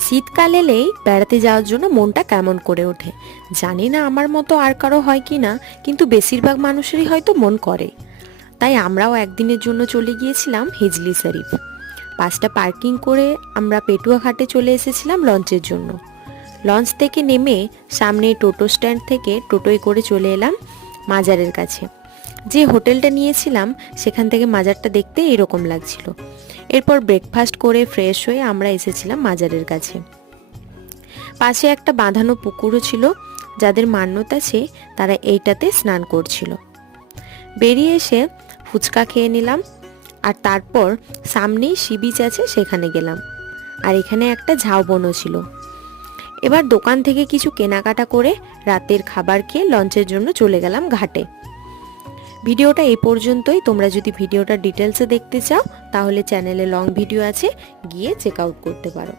শীতকাল এলেই বেড়াতে যাওয়ার জন্য মনটা কেমন করে ওঠে। জানি না আমার মতো আর কারো হয় কি না, কিন্তু বেশিরভাগ মানুষেরই হয়তো মন করে। তাই আমরাও একদিনের জন্য চলে গিয়েছিলাম হিজলি শরীফ। বাসটা পার্কিং করে আমরা পেটুয়া ঘাটে চলে এসেছিলাম লঞ্চের জন্য। লঞ্চ থেকে নেমে সামনে টোটো স্ট্যান্ড থেকে টোটোয় করে চলে এলাম মাজারের কাছে। যে হোটেলটা নিয়েছিলাম সেখান থেকে মাজারটা দেখতে এরকম লাগছিল। এরপর ব্রেকফাস্ট করে ফ্রেশ হয়ে আমরা এসেছিলাম মাজারের কাছে। পাশে একটা বাঁধানো পুকুরও ছিল, যাদের মান্যতা আছে তারা এইটাতে স্নান করছিল। বেরিয়ে এসে ফুচকা খেয়ে নিলাম, আর তারপর সামনেই সি বিচ আছে সেখানে গেলাম। আর এখানে একটা ঝাউবনও ছিল। এবার দোকান থেকে কিছু কেনাকাটা করে রাতের খাবার খেয়ে লঞ্চের জন্য চলে গেলাম ঘাটে। ভিডিওটা এই পর্যন্তই। তোমরা যদি ভিডিওটা ডিটেলসে দেখতে চাও তাহলে চ্যানেলে লং ভিডিও আছে, গিয়ে চেক আউট করতে পারো।